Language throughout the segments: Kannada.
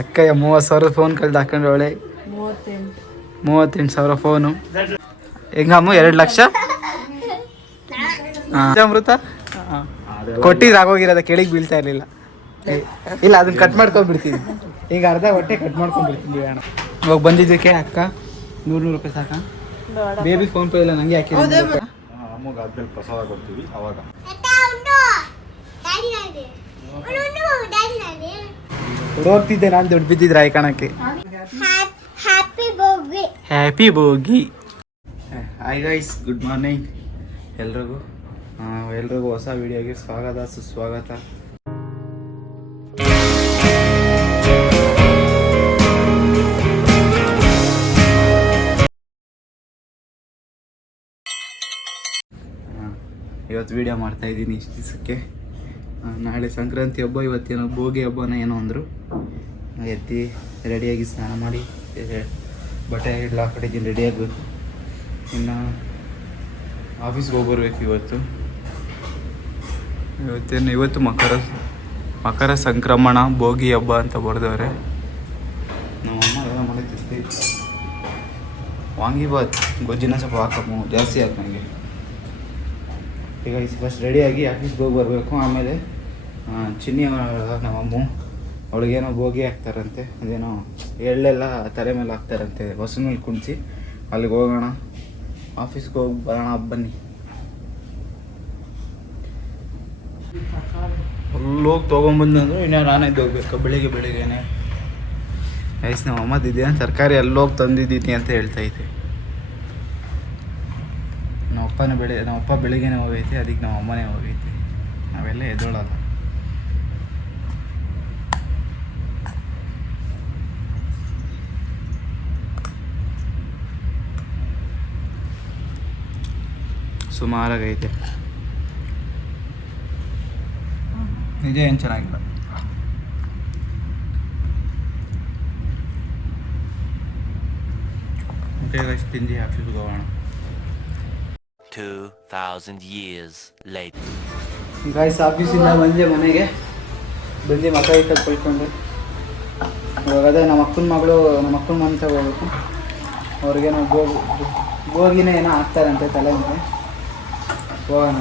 ಅಕ್ಕಯ್ಯ 30,000 ಫೋನ್ ಕಳ್ದು ಹಾಕೊಂಡ್ರೆ ಒಳ್ಳೆ 38,000 ಫೋನು ಹೆಂಗಮ್ಮ 2 ಲಕ್ಷ ಅಮೃತ ಕೊಟ್ಟಿದ್ರೆ ಆಗೋಗಿರೋದ ಕೆಳಗೆ ಬೀಳ್ತಾ ಇರಲಿಲ್ಲ. ಇಲ್ಲ ಅದನ್ನ ಕಟ್ ಮಾಡ್ಕೊಂಡ್ಬಿಡ್ತೀನಿ ಈಗ ಅರ್ಧ ಹೊಟ್ಟೆ ಕಟ್ ಮಾಡ್ಕೊಂಡ್ಬಿಡ್ತೀನಿ ಅಣ್ಣ. ಇವಾಗ ಬಂದಿದ್ದಕ್ಕೆ ಅಕ್ಕ 100 ರೂಪಾಯಿ ಸಾಕ ಬೇಬಿ ಫೋನ್ ಪೇ ಇಲ್ಲ ನಂಗೆ ಹಾಕಿ ಪ್ರಸಾದ ಕೊಡ್ತೀವಿ ಅವಾಗ ಹೋಗ್ತಿದ್ದೆ ನಾನು ದುಡ್ಡು ಬಿದ್ದಿದ್ರೆ ಆಯ್ಕಣಕ್ಕೆ. ಹ್ಯಾಪಿ ಬೋಗಿ. ಹಾಯ್ ಗೈಸ್, ಗುಡ್ ಮಾರ್ನಿಂಗ್ ಎಲ್ರಿಗೂ ಹೊಸ ವಿಡಿಯೋಗೆ ಸ್ವಾಗತ ಸುಸ್ವಾಗತ. ಇವತ್ತು ವಿಡಿಯೋ ಮಾಡ್ತಾ ಇದ್ದೀನಿ ಇಷ್ಟು ದಿವಸಕ್ಕೆ. ನಾಳೆ ಸಂಕ್ರಾಂತಿ ಹಬ್ಬ, ಇವತ್ತೇನೋ ಭೋಗಿ ಹಬ್ಬನ ಏನೋ ಅಂದರು. ಎತ್ತಿ ರೆಡಿಯಾಗಿ ಸ್ನಾನ ಮಾಡಿ ಬಟ್ಟೆ ಎಲ್ಲ ಹಾಕೊಂಡಿದ್ದೀನಿ, ರೆಡಿಯಾಗಬೇಕು. ಇನ್ನು ಆಫೀಸ್ಗೆ ಹೋಗ್ಬರ್ಬೇಕು ಇವತ್ತು ಮಕರ ಸಂಕ್ರಮಣ ಭೋಗಿ ಹಬ್ಬ ಅಂತ ಬರೆದವ್ರೆ. ನಮ್ಮಮ್ಮ ಎಲ್ಲ ಮಾಡಿರ್ತೀವಿ. ವಾಂಗಿಬಾತ್ ಗೊಜ್ಜಿನ ಸ್ವಲ್ಪ ಹಾಕಮ್ಮ, ಜಾಸ್ತಿ ಆಯ್ತು ನನಗೆ. ಈಗ ಫಸ್ಟ್ ರೆಡಿಯಾಗಿ ಆಫೀಸ್ಗೆ ಹೋಗಿ ಬರಬೇಕು. ಆಮೇಲೆ ಚಿನ್ನಿ ನಮ್ಮಮ್ಮ ಅವಳಿಗೇನೋ ಭೋಗಿ ಹಾಕ್ತಾರಂತೆ, ಅದೇನೋ ಎಳ್ಳೆಲ್ಲ ತಲೆ ಮೇಲೆ ಹಾಕ್ತಾರಂತೆ, ಹೊಸ ಮೇಲೆ ಕುಣಿಸಿ ಅಲ್ಲಿಗೆ ಹೋಗೋಣ. ಆಫೀಸ್ಗೆ ಹೋಗಿ ಬರೋಣ, ಬನ್ನಿ. ಅಲ್ಲೋಗಿ ತೊಗೊಂಬಂದು ಇನ್ನೂ ನಾನೇ ಹೋಗ್ಬೇಕು ಬೆಳಿಗ್ಗೆನೆ. ಐಸ್ ನಮ್ಮ ಅಮ್ಮದಿದ್ದೆ ತರಕಾರಿ ಅಲ್ಲೋಗಿ ತಂದಿದ್ದೀನಿ ಅಂತ ಹೇಳ್ತೈತೆ. ನಮ್ಮಪ್ಪ ಬೆಳಿಗ್ಗೆನೇ ಹೋಗೈತೆ, ಅದಕ್ಕೆ ನಮ್ಮ ಅಮ್ಮನೇ ಹೋಗೈತೆ. ನಾವೆಲ್ಲ ಎದ್ದೋಳಲ್ಲ. ಸುಮಾರಾಗೈತೆ, ನಿಜ ಏನು ಚೆನ್ನಾಗಿಲ್ಲ. ತಿಂದು ಆಫೀಸ್ಗೆ ಹೋಗೋಣ. 2000 years later. ಗಾಯ್ಸ್, ಆಫೀಸಿಂದ ಬಂದೆ ಮನೆಗೆ, ಮಕ್ಕ ಕಳ್ಕೊಂಡು ಇವಾಗ ಅದೇ ನಮ್ಮ ಅಕ್ಕನ ಮನೆ ತಗೋಬೇಕು. ಅವ್ರಿಗೇನೋ ಗೋಗಿನೇ ಏನೋ ಹಾಕ್ತಾರಂತೆ ತಲೆ ಮೇಲೆ. ಹೋಗೋಣ.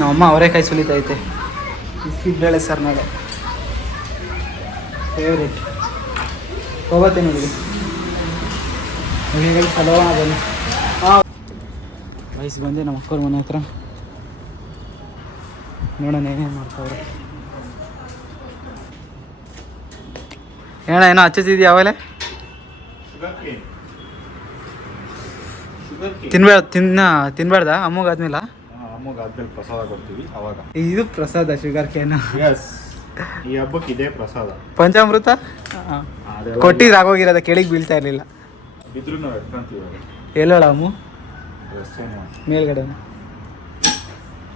ನಮ್ಮಮ್ಮ ಅವರೇಕಾಯಿ ಸುಲಿತೈತೆ. ಬಿಸ್ಕಿಟ್ ಬೇಳೆ ಸರ್ ನಾಳೆ ಫೇವ್ರೇಟ್. ಹೋಗುತ್ತೆ ನೋಡಿ ಸಲೋಣ ಬನ್ನಿ. ಹಾಂ ವಯಸ್ಸು ಬಂದೆ ನಮ್ಮ ಅಕ್ಕವ್ರ ಮನೆ ಹತ್ರ. ನೋಡೋಣ ಏನೇನು ಮಾಡ್ತಾವ್ರೆ. ಏನೋ ಹಚ್ಚಿದ್ಯಾ ಆಮೇಲೆ ತಿನ್ಬೇಡ್ದ ಅಮ್ಮಗಾದ್ಮೇಲೆ ಪ್ರಸಾದ ಕೊಡ್ತೀವಿ ಅವಾಗ. ಇದು ಪ್ರಸಾದ ಶುಗರ್ ಕೇನ್. ಈ ಹಬ್ಬಕ್ಕೆ ಇದೆ ಪ್ರಸಾದ. ಪಂಚಾಮೃತ ಕೊಟ್ಟಿದ್ರೆ ಆಗೋಗಿರೋದ ಕೆಳಗೆ ಬೀಳ್ತಾ ಇರಲಿಲ್ಲ. ಬಿದ್ರು ನಾವು ಎತ್ಕೊಂತೀವಿ. ಎಲ್ಲೋಳ ಅಮ್ಮು? ಮೇಲ್ಗಡೆ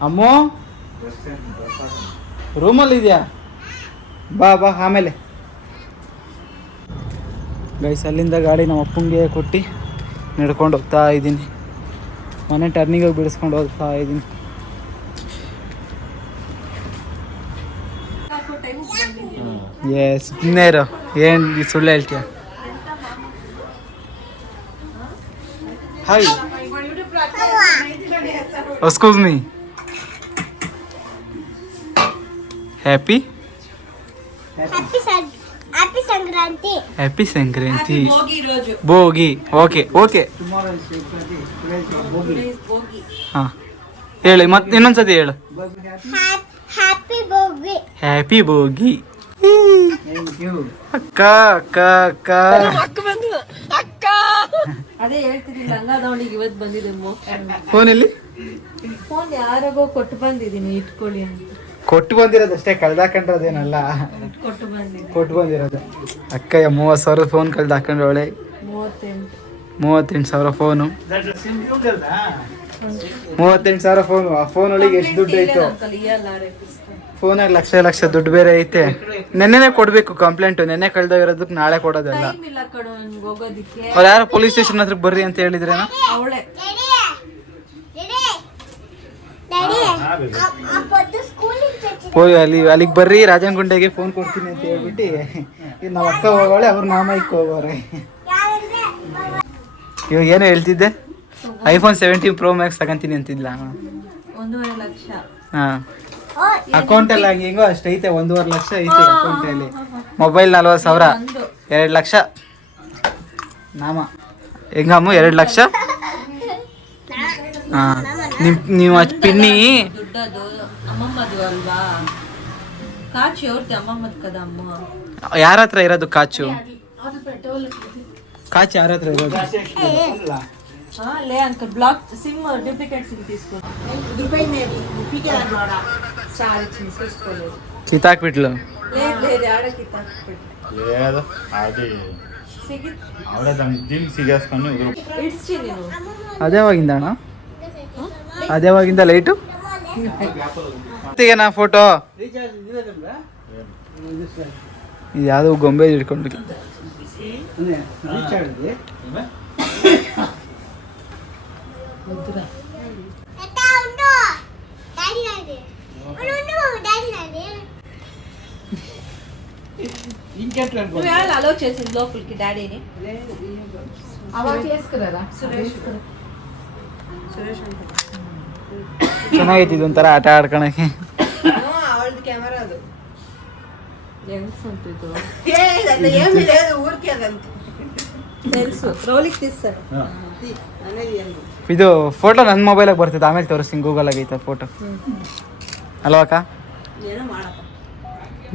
ಅಮ್ಮು ರೂಮಲ್ಲಿ ಇದೆಯಾ? ಬಾ ಆಮೇಲೆ. ಗೈಸ್, ಅಲ್ಲಿಂದ ಗಾಡಿ ನಮ್ಮ ಅಪ್ಪಂಗೆ ಕೊಟ್ಟು ನಡ್ಕೊಂಡು ಹೋಗ್ತಾ ಇದ್ದೀನಿ. ಮನೆ ಟರ್ನಿಗೆ ಬಿಡಿಸ್ಕೊಂಡು ಹೋಗ್ತಾ ಇದ್ದೀನಿ. ಸುಮ್ಮನೆ ಇರೋ, ಏನು ಸುಳ್ಳು ಹೇಳ್ತೀಯ? Hi, excuse me. Happy Sankranti. Bhogi. Okay ಹಾಂ ಹೇಳಿ, ಮತ್ತೆ ಇನ್ನೊಂದ್ಸತಿ ಹೇಳು. ಹ್ಯಾಪಿ ಭೋಗಿ. ಅಕ್ಕ ಅದೇ ಹೇಳ್ತಿದ್ದೀನಿ, ಲಂಗಾದವಳಿಗೆ ಇವತ್ತು ಬಂದಿದೆ. ಫೋನಲ್ಲಿ ಫೋನ್ ಯಾರಿಗೋ ಕೊಟ್ಟು ಬಂದಿದ್ದೀನಿ, ಇಟ್ಕೊಳ್ಳಿ ಅಂತ. ಕೊಟ್ಟು ಬಂದಿರೋದಷ್ಟೇ, ಕಳ್ದಾಕೊಂಡ್ರದೇನಲ್ಲ. ಕೊಟ್ಟು ಬಂದಿರೋದು. ಅಕ್ಕಯ್ಯ 30,000 ಫೋನ್ ಕಳ್ದು ಹಾಕೊಂಡ್ರೆ ಒಳ್ಳೆ 38,000 ಫೋನು. 38,000 ಫೋನು. ಆ ಫೋನ್ ಒಳಗೆ ಎಷ್ಟು ದುಡ್ಡು ಐತು? ಫೋನಾಗ ಲಕ್ಷ ದುಡ್ಡು ಬೇರೆ ಐತೆ. ನೆನ್ನೆನೇ ಕೊಡ್ಬೇಕು ಕಂಪ್ಲೇಂಟ್. ನೆನ್ನೆ ಕಳ್ದೋಗಿರೋದಕ್ಕೆ ನಾಳೆ ಕೊಡೋದಲ್ಲ. ಅವ್ರು ಯಾರು ಪೊಲೀಸ್ ಸ್ಟೇಷನ್ ಹತ್ರ ಬರ್ರಿ ಅಂತ ಹೇಳಿದ್ರೇನೋ. ಹೋಗಿ ಅಲ್ಲಿಗೆ ಬರ್ರಿ ರಾಜನಗುಂಡೆಗೆ ಫೋನ್ ಕೊಡ್ತೀನಿ ಅಂತ ಹೇಳ್ಬಿಟ್ಟು ನಮ್ಮ ಅಕ್ಕ ಹೋಗೋಳೆ ಅವ್ರು ನಾಮೈಕ್ ಹೋಗೋರೆ. ಇವಾಗ ಏನೋ ಹೇಳ್ತಿದ್ದೆ, iPhone 17 Pro Max ತಗೊಂತೀನಿ ಅಂತಿದ್ಲ. 1.5 ಲಕ್ಷ. ಹಾಂ, ಅಕೌಂಟಲ್ಲಿ ಹೆಂಗೋ ಅಷ್ಟೈತೆ, 1.5 ಲಕ್ಷ ಐತೆ ಅಕೌಂಟಲ್ಲಿ. ಮೊಬೈಲ್ 40,000, 2 ಲಕ್ಷ ನಾಮ ಹೆಂಗಮ್ಮ 2 ಲಕ್ಷ. ಹಾಂ, ನೀವು ಪಿನ್ನಿ ದುಡ್ಡದು ಅಮ್ಮಮ್ಮದು ಅಲ್ವಾ? ಕಾಚು ಅವ್ರದ್ದು ಅಮ್ಮಮ್ಮದ ಕದ ಅಮ್ಮ. ಯಾರ ಹತ್ರ ಇರೋದು ಕಾಚು? ಕಾಚು ಯಾರ ಹತ್ರ ಇರೋದು? లే uncle block SIM duplicate SIM తీసుకో. ಕಿತ್ತಾಕ್ಬಿಟ್ಲು. లేదు ఆడ కితాక్పెట్టు. లేదు అది సిగి ఆవిడ దాన్ని దీనికి సిగేసుకొని ఇడ్చి నేను. ಅದೇವಾಗಿಂದ ಅಣ್ಣ, ಅದೇವಾಗಿಂದ ಲೈಟು ನಾ ಫೋಟೋ ಇದು ಯಾವುದೋ ಗೊಂಬೆ ಹಿಡ್ಕೊಂಡು నువ్వు ఎలా అలో చేసింది లోపలికి డాడీని? సురేష్ ಚೆನ್ನಾಗೈತಿ ಇದೊಂಥರ ಆಟ ಆಡ್ಕೊಳಕ್ಕೆ. ಅವಳది కెమెరా ಅದು ఎంత ఉంటుందో ఏమి లేదు, ఊరికే అదంత తెలుసు. రోలికి తీస్తాడు అనేది ಏನು ಇದು ಫೋಟೋ ನನ್ನ ಮೊಬೈಲಾಗ ಬರ್ತೈತೆ, ಆಮೇಲೆ ತೋರಿಸ್ತೀನಿ. ಗೂಗಲ್ ಆಗೈತೆ ಫೋಟೋ ಅಲ್ವಾ ಅಕ್ಕ? ಏನೋ ಮಾಡಪ್ಪ.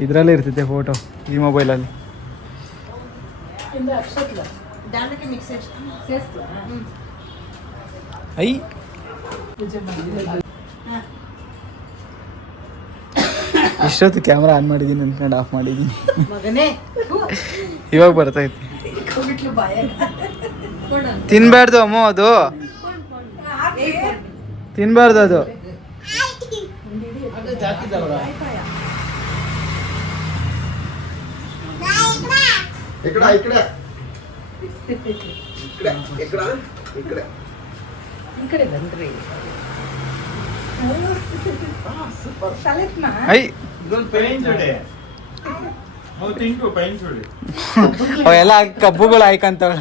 ಇದರಲ್ಲೇ ಇರ್ತೈತೆ ಫೋಟೋ ಈ ಮೊಬೈಲಲ್ಲಿ. దానికి మిక్స్ చేస్తా. ಐ ಇಷ್ಟೊತ್ತು ಕ್ಯಾಮ್ರಾ ಆನ್ ಮಾಡಿದ್ದೀನಿ ಅನ್ಕೊಂಡು ಆಫ್ ಮಾಡಿದ್ದೀನಿ. ಮಗನೇ ಇವಾಗ ಬರ್ತೈತಿ. ತಿನ್ಬಾರ್ದು ಅಮ್ಮ, ಅದು ತಿನ್ಬಾರ್ದು ಅದು. ಐ పైన చూడే నువ్వు తింటూ పైన చూడు. ಅವೆಲ್ಲ ಕಬ್ಬುಗಳು ಹಾಯ್ಕಂತವಳ.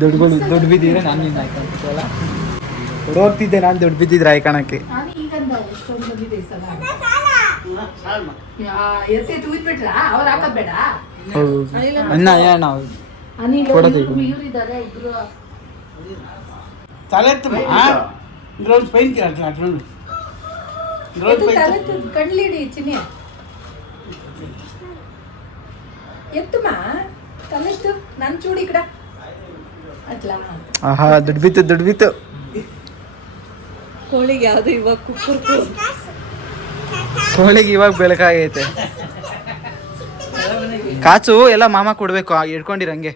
ದುಡ್ಡು ಬಿದ್ದಿದ್ರೆ ನಾನು ನಿನ್ನ ಹಾಯ್ಕೊಂತಿದ್ದಲ್ಲ, ಹೊಡೋಗ್ತಿದ್ದೆ ನಾನು. ದುಡ್ಡು ಬಿದ್ದಿದ್ರೆ ಹಾಯ್ಕೊಳಕ್ಕೆ. ಅನ್ನ ಏನ ಫೋಟೋ కళ్ళిడి చిన్న ఎత్తుమా తలెత్తు నన్ను చూడు ఇక్కడ అట్లా. ಆಹಾ, ದುಡ್ಡು ಬಿತ್ತು. ಕೋಳಿಗೆ ಯಾವುದು ಇವಾಗ ಕುಕ್ಕುರ್ಕು. ಕೋಳಿಗೆ ಇವಾಗ ಬೆಳಕಾಗೈತೆ. ಕಾಚು ಎಲ್ಲ ಮಾಮ ಕೊಡ್ಬೇಕು ಹಿಡ್ಕೊಂಡಿರಂಗೆ.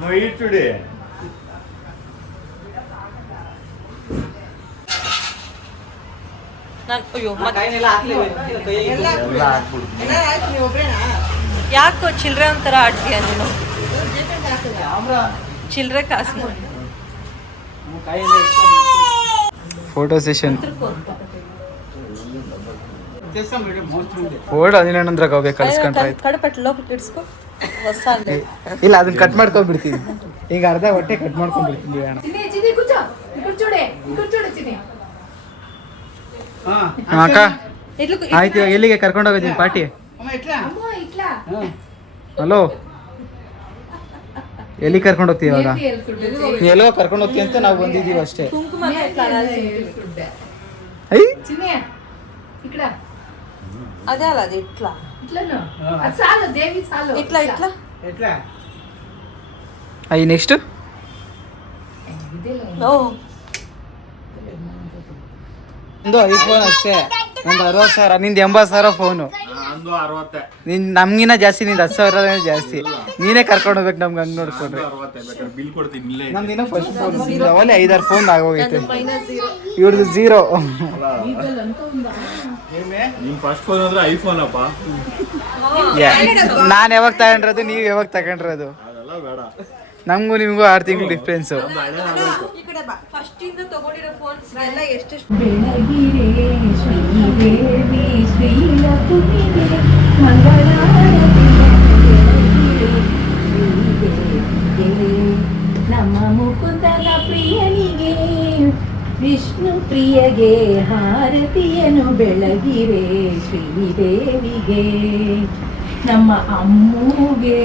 నువ్వు ఇటు చూడే. ಯಾಕೋ ಚಿಲ್ಲರೆ ಒಂಥರ ಆಡ್ತೀಯ ನೀನು? ಚಿಲ್ಲರೆ ಕಾಸು. ಫೋಟೋ ಸೆಷನ್ ಫೋಟೋ ಹದಿನೇಳಂದ್ರಾಗ ಹೋಗ್ಬೇಕು ಕಳ್ಸ್ಕೊಂಡ್ರೆ ಆಯ್ತು. ಕಡಪಟ್ಟು ಲೋಪಕ್ಕೆ ಇಡ್ಸ್ಕೊ. ಹೊಸ ಇಲ್ಲ, ಅದನ್ನ ಕಟ್ ಮಾಡ್ಕೊಂಡ್ಬಿಡ್ತೀನಿ. ಈಗ ಅರ್ಧ ಹೊಟ್ಟೆ ಕಟ್ ಮಾಡ್ಕೊಂಡ್ಬಿಡ್ತೀನಿ ಅಣ್ಣ. చిన్ని కూర్చో ఇక్కడ చూడే చిన్ని. ಅಕ್ಕ ಆಯ್ತು, ಇವಾಗ ಎಲ್ಲಿಗೆ ಕರ್ಕೊಂಡು ಹೋಗಿದ್ದೀನಿ ಪಾರ್ಟಿ? అమ్మో ఇట్లా ಹಲೋ, ಎಲ್ಲಿ ಕರ್ಕೊಂಡು ಹೋಗ್ತೀವಿ ಇವಾಗ? ಎಲ್ಲೋ ಕರ್ಕೊಂಡು ಹೋಗ್ತೀವಿ ಅಂತ ನಾವು ಬಂದಿದ್ದೀವಿ ಅಷ್ಟೇ. ಕುಂಕುಮ ಐ చిన్ని ఇక్కడ అదే అలా అది ఇట్లా ఇట్లా అది చాలు దేవి చాలు ఇట్లా ఇట్లా. ಐ ನೆಕ್ಸ್ಟ್ ಓ ಒಂದು ಐಫೋನ್ ಅಷ್ಟೇ, ಒಂದು 60,000, ನಿಂದು 80,000 ಫೋನು. ನಂದು 60. ನೀನ್ ನಮ್ಗಿನ ಜಾಸ್ತಿ, ನಿಂದು 10,000 ಜಾಸ್ತಿ. ನೀನೇ ಕರ್ಕೊಂಡು ಹೋಗ್ಬೇಕು ನಮ್ಗೆ ಹಂಗೆ ನೋಡ್ಕೊಂಡ್ರೆ. 60 ಬೇಕಾದ್ರೆ ಬಿಲ್ ಕೊಡ್ತೀನಿ ಇಲ್ಲೇ. ನಮ್ದಿನ ಫಸ್ಟ್ ಫೋನ್ ಅವಲೇ 5-6 ಫೋನ್ ಆಗೋಗೈತೆ. -0. ಇವ್ರದ್ದು 0. ನಿಮ್ ಫಸ್ಟ್ ಫೋನ್ ಅಂದ್ರೆ ಐಫೋನ್ ಅಪ್ಪ. ನಾನು ಯಾವಾಗ ತಗೊಂಡ್ರದು, ನೀವು ಯಾವಾಗ ತಗೊಂಡ್ರದು? ಅದೆಲ್ಲ ಬೇಡ. ನಮಗೂ ನಿಮಗೂ 6 ತಿಂಗಳು ಡಿಫ್ರೆನ್ಸು. ಈ ಕಡೆ ಬಾ. ಫಸ್ಟ್ ಇಂದ ತಗೊಂಡಿರೋ ಫೋನ್ಸ್ ಎಲ್ಲ ಎಷ್ಟೆಷ್ಟು ಬೆಳಗಿರೆ ಶ್ರೀದೇವಿ ಶ್ರೀಲಕುಮಿಗೆ ಮಂಗಳಾರತಿ ಶ್ರೀದೇವಿಗೆ ನಮ್ಮ ಮುಕುಂದನ ಪ್ರಿಯನಿಗೆ ವಿಷ್ಣು ಪ್ರಿಯಗೆ ಹಾರತಿಯನು ಬೆಳಗಿರೆ ಶ್ರೀದೇವಿಗೆ ನಮ್ಮ ಅಮ್ಮುಗೆ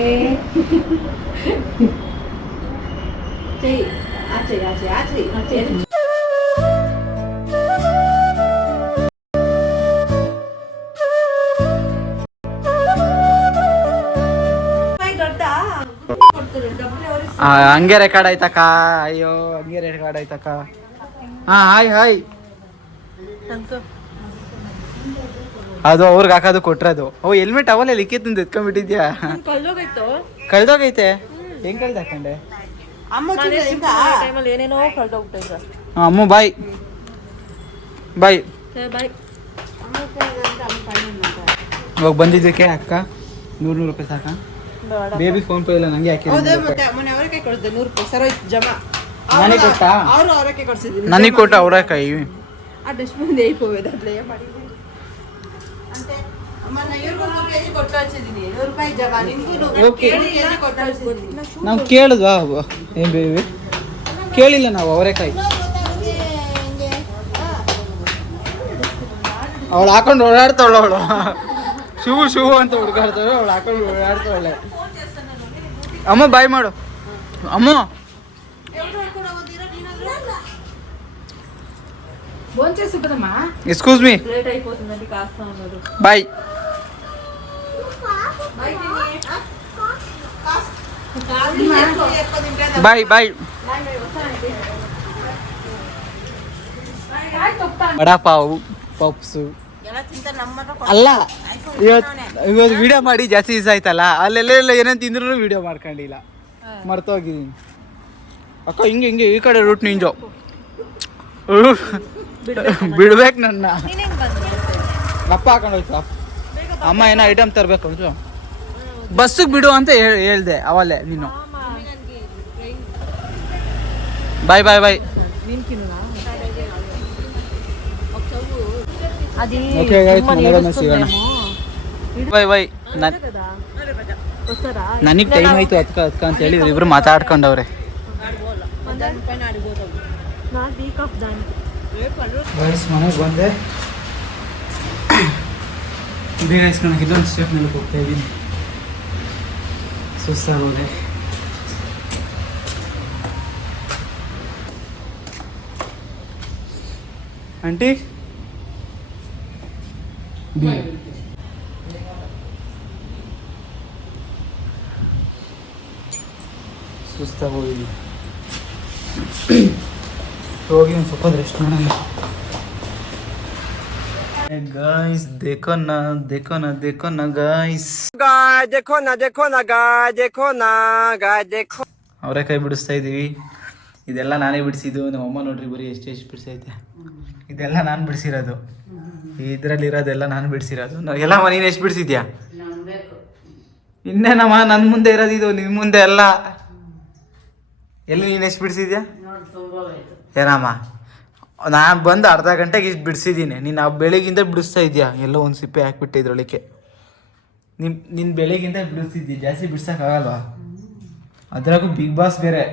ಆಚೆ ಆಚೆ ಆಚೆ ಆಚೆ ಹಂಗೆ ರೆಕಾರ್ಡ್ ಆಯ್ತಕ್ಕ. ಅಯ್ಯೋ ಹಂಗೆ ರೆಕಾರ್ಡ್ ಆಯ್ತಕ್ಕ. Hi hi. ಅದು ಅವ್ರಿಗೆ ಹಾಕೋದು ಕೊಟ್ರದು. ಹೆಲ್ಮೆಟ್ ಅವಲ್ಲೇ ಲಿಕ್ಕಿತ್ತು ಎತ್ಕೊಂಡ್ಬಿಟ್ಟಿದ್ಯಾ? ಕಳ್ದೋಗೈತೆ. ಹೆಂಗ್ ಕಳ್ದು ಹಾಕೊಂಡೆ? ಏನೇನೋ ಕಳ್ದೋಗ್ತಾ ಅಮ್ಮ ಬಾಯ್ ಬಾಯ್. ಇವಾಗ ಬಂದಿದ್ದಕ್ಕೆ ಅಕ್ಕ 100 ರೂಪಾಯಿ ಸಾಕ? ಬೇಬಿ ಫೋನ್ ಪೇ ಇಲ್ಲ ನಂಗೆ ಹಾಕಿ. ನನಗೆ ಕೊಟ್ಟ, ನನಗೆ ಕೊಟ್ಟ ಅವ್ರ ಕೈ. ನಾವು ಕೇಳಿದ್ವಾ? ಏನ್ ಬೇಬಿ ಕೇಳಿಲ್ಲ ನಾವು ಅವರೇಕಾಯಿ. ಅವಳು ಹಾಕೊಂಡು ಓಡಾಡ್ತಾವಳ. ಅವಳು ಶೂ ಅಂತ ಹುಡುಗಾಡ್ತಾಳೆ. ಅವಳು ಹಾಕೊಂಡು ಓಡಾಡ್ತಾವಳೆ. ಅಮ್ಮ ಬಾಯ್ ಮಾಡು. ಅಮ್ಮ ಎಕ್ಸ್ಕ್ಯೂಸ್ ಮೀ ಬಾಯ್. ಬಾಯ್ ಬಾಯ್. ವಡಾಪಾವು ಪಪ್ಸು ಅಲ್ಲ. ಇವತ್ತು ವಿಡಿಯೋ ಮಾಡಿ ಜಾಸ್ತಿ ದಿವಸ ಆಯ್ತಲ್ಲ, ಅಲ್ಲೆಲ್ಲ ಏನೇನು ತಿಂದ್ರು ವಿಡಿಯೋ ಮಾಡ್ಕೊಂಡಿಲ್ಲ, ಮರ್ತೋಗಿದ್ದೀನಿ. ಅಕ್ಕ ಹಿಂಗೆ ಹಿಂಗೆ ಈ ಕಡೆ ರೂಟ್ ನಿಂಜೋ ಬಿಡ್ಬೇಕು ನನ್ನ. ಅಪ್ಪ ಹಾಕೊಂಡು ಹೋಯ್ತು. ಅಮ್ಮ ಏನೋ ಐಟಮ್ ತರಬೇಕು ಅಂತ ಬಸ್ಸಿಗೆ ಬಿಡು ಅಂತ ಹೇಳ್ದೆ ಅವಲ್ಲೇ ನೀನು. ಬಾಯ್ ಬಾಯ್ ಬಾಯ್. ಓಕೆ ಗೈಸ್, ಮನೆಗೆ ಸಿಗೋಣ. ಬಾಯ್ ಬಾಯ್. ನನಗೆ ಟೈಮ್ ಆಯ್ತು ಅದಕ್ಕೆ ಅಂತ ಹೇಳಿದ್ರು. ಇಬ್ರು ಮಾತಾಡ್ಕೊಂಡವ್ರೆ. ಗೈಸ್ ಮನೆಗೆ ಬಂದೆ. ಬೇಗ ಇಸ್ಕೊಳಕ್ಕೆ ಇದೊಂದು ಸ್ಟೆಪ್ನಲ್ಲಿ ಹೋಗ್ತಾ ಇದ್ದೀನಿ. ಸುಸ್ತಾಗೋದೆ. ಆಂಟಿ ಸುಸ್ತಾಗೋಗಿದ್ದೀನಿ. ಹೋಗಿ ಒಂದು ಸ್ವಲ್ಪ ರೆಸ್ಟ್ ಮಾಡೋಣ. गाइस देखो ना देखो ना देखो ना गाइस गाय देखो ना देखो ना गाय देखो ना गाय देखो. ಅವರೆಕಾಯಿ ಬಿಡಿಸ್ತಾ ಇದ್ದೀವಿ. ಇದೆಲ್ಲ ನಾನೇ ಬಿಡಿಸಿದ್ದು. ನಮ್ಮಮ್ಮ ನೋಡ್ರಿ ಬರೀ ಎಷ್ಟು ಬಿಡಿಸೈತೆ. ಇದೆಲ್ಲ ನಾನು ಬಿಡಿಸಿರೋದು. ಇದರಲ್ಲಿರೋದೆಲ್ಲ ನಾನು ಬಿಡಿಸಿರೋದು. ಎಲ್ಲಮ್ಮ ನೀನು ಎಷ್ಟು ಬಿಡಿಸಿದ್ಯಾ? ಇನ್ನೇನಮ್ಮ ನನ್ನ ಮುಂದೆ ಇರೋದು ಇದು, ನಿನ್ನ ಮುಂದೆ ಅಲ್ಲ. ಎಲ್ಲಿ ನೀನು ಎಷ್ಟು ಬಿಡಿಸಿದ್ಯಾ? ಏನಮ್ಮ ನಾನು ಬಂದು ಅರ್ಧ ಗಂಟೆಗೆ ಇಷ್ಟು ಬಿಡಿಸಿದ್ದೀನಿ. ನೀನು ಆ ಬೆಳಗಿಂದ ಬಿಡಿಸ್ತಾ ಇದೆಯಾ? ಎಲ್ಲೋ ಒಂದು ಸಿಪ್ಪೆ ಹಾಕ್ಬಿಟ್ಟೆ ಇದ್ರೊಳಕ್ಕೆ. ನಿನ್ನ ಬೆಳಗಿಂದ ಬಿಡಿಸ್ತಿದ್ದಿ, ಜಾಸ್ತಿ ಬಿಡ್ಸೋಕ್ಕಾಗಲ್ವಾ? ಅದ್ರಾಗೂ ಬಿಗ್ ಬಾಸ್ ಬೇರೆ.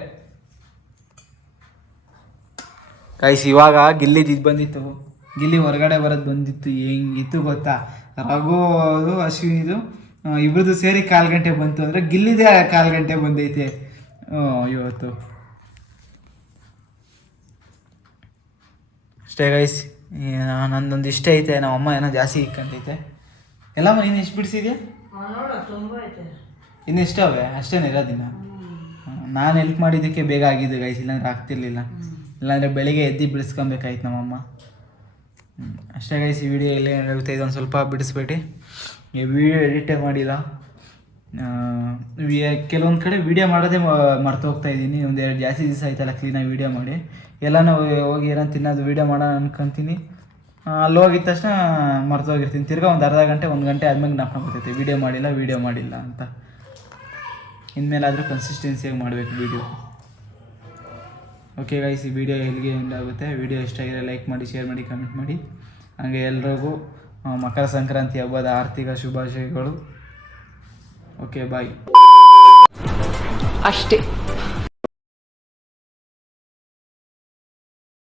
ಗೈಸ್ ಇವಾಗ ಗಿಲ್ಲಿದು ಇದು ಬಂದಿತ್ತು. ಗಿಲ್ಲಿ ಹೊರಗಡೆ ಬರೋದು ಬಂದಿತ್ತು. ಹೆಂಗಿತ್ತು ಗೊತ್ತಾ? ರಘು ಅದು ಅಶ್ವಿನಿದು ಇಬ್ರದ್ದು ಸೇರಿ 1/4 ಗಂಟೆ ಬಂತು ಅಂದರೆ ಗಿಲ್ಲಿದೆ 1/4 ಗಂಟೆ ಬಂದೈತೆ ಇವತ್ತು. ಅಷ್ಟೇ ಗೈಸ್, ನಂದೊಂದು ಇಷ್ಟ ಐತೆ. ನಮ್ಮಮ್ಮ ಏನೋ ಜಾಸ್ತಿ ಇಕ್ಕಂತೈತೆ. ಎಲ್ಲಮ್ಮ ನೀನು ಎಷ್ಟು ಬಿಡಿಸಿದ್ಯಾ? ಇನ್ನು ಎಷ್ಟವೆ? ಅಷ್ಟೇನೇ ಇರೋದಿನ. ನಾನು ಹೆಲ್ಪ್ ಮಾಡಿದ್ದಕ್ಕೆ ಬೇಗ ಆಗಿದ್ದು ಗೈಸ್, ಇಲ್ಲಾಂದ್ರೆ ಆಗ್ತಿರ್ಲಿಲ್ಲ. ಇಲ್ಲಾಂದರೆ ಬೆಳಿಗ್ಗೆ ಎದ್ದು ಬಿಡಿಸ್ಕೊಬೇಕಾಯ್ತು ನಮ್ಮಮ್ಮ. ಅಷ್ಟೇ ಗೈಸ್, ಈ ವಿಡಿಯೋ ಇಲ್ಲೇ ಆಗುತ್ತೆ. ಇದೊಂದು ಸ್ವಲ್ಪ ಬಿಡಿಸ್ಬಿಟ್ಟು ವೀಡಿಯೋ ಎಡಿಟೇ ಮಾಡಿಲ್ಲ. ಕೆಲವೊಂದು ಕಡೆ ವೀಡಿಯೋ ಮಾಡೋದೇ ಮರ್ತು ಹೋಗ್ತಾ ಇದ್ದೀನಿ. ಒಂದೆರಡು ಜಾಸ್ತಿ ದಿವಸ ಆಯ್ತಲ್ಲ ಕ್ಲೀನಾಗಿ ವೀಡಿಯೋ ಮಾಡಿ. ಎಲ್ಲನೂ ಹೋಗಿ ಏನೋ ತಿನ್ನೋದು ವೀಡಿಯೋ ಮಾಡೋಣ ಅನ್ಕೊತೀನಿ. ಅಲ್ಲಿ ಹೋಗಿದ ತಕ್ಷಣ ಮರ್ತು ಹೋಗಿರ್ತೀನಿ. ತಿರ್ಗಾ ಒಂದು ಅರ್ಧ ಗಂಟೆ 1 ಗಂಟೆ ಆದ್ಮೇಲೆ ಜ್ಞಾಪನ ಬರ್ತೈತೆ ವೀಡಿಯೋ ಮಾಡಿಲ್ಲ ಅಂತ. ಇನ್ಮೇಲಾದರೂ ಕನ್ಸಿಸ್ಟೆನ್ಸಿಯಾಗಿ ಮಾಡಬೇಕು ವೀಡಿಯೋ. ಓಕೆ ಗೈಸ್, ಈ ವಿಡಿಯೋ ಎಲ್ಲಿಗೆ ಎಂಡ್ ಆಗುತ್ತೆ. ವಿಡಿಯೋ ಇಷ್ಟ ಆಗಿದ್ರೆ ಲೈಕ್ ಮಾಡಿ, ಶೇರ್ ಮಾಡಿ, ಕಮೆಂಟ್ ಮಾಡಿ. ಹಾಗೆ ಎಲ್ರಿಗೂ ಮಕರ ಸಂಕ್ರಾಂತಿ ಹಬ್ಬದ ಆರ್ಥಿಕ ಶುಭಾಶಯಗಳು. ಓಕೆ, ಬಾಯ್. ಅಷ್ಟೇ.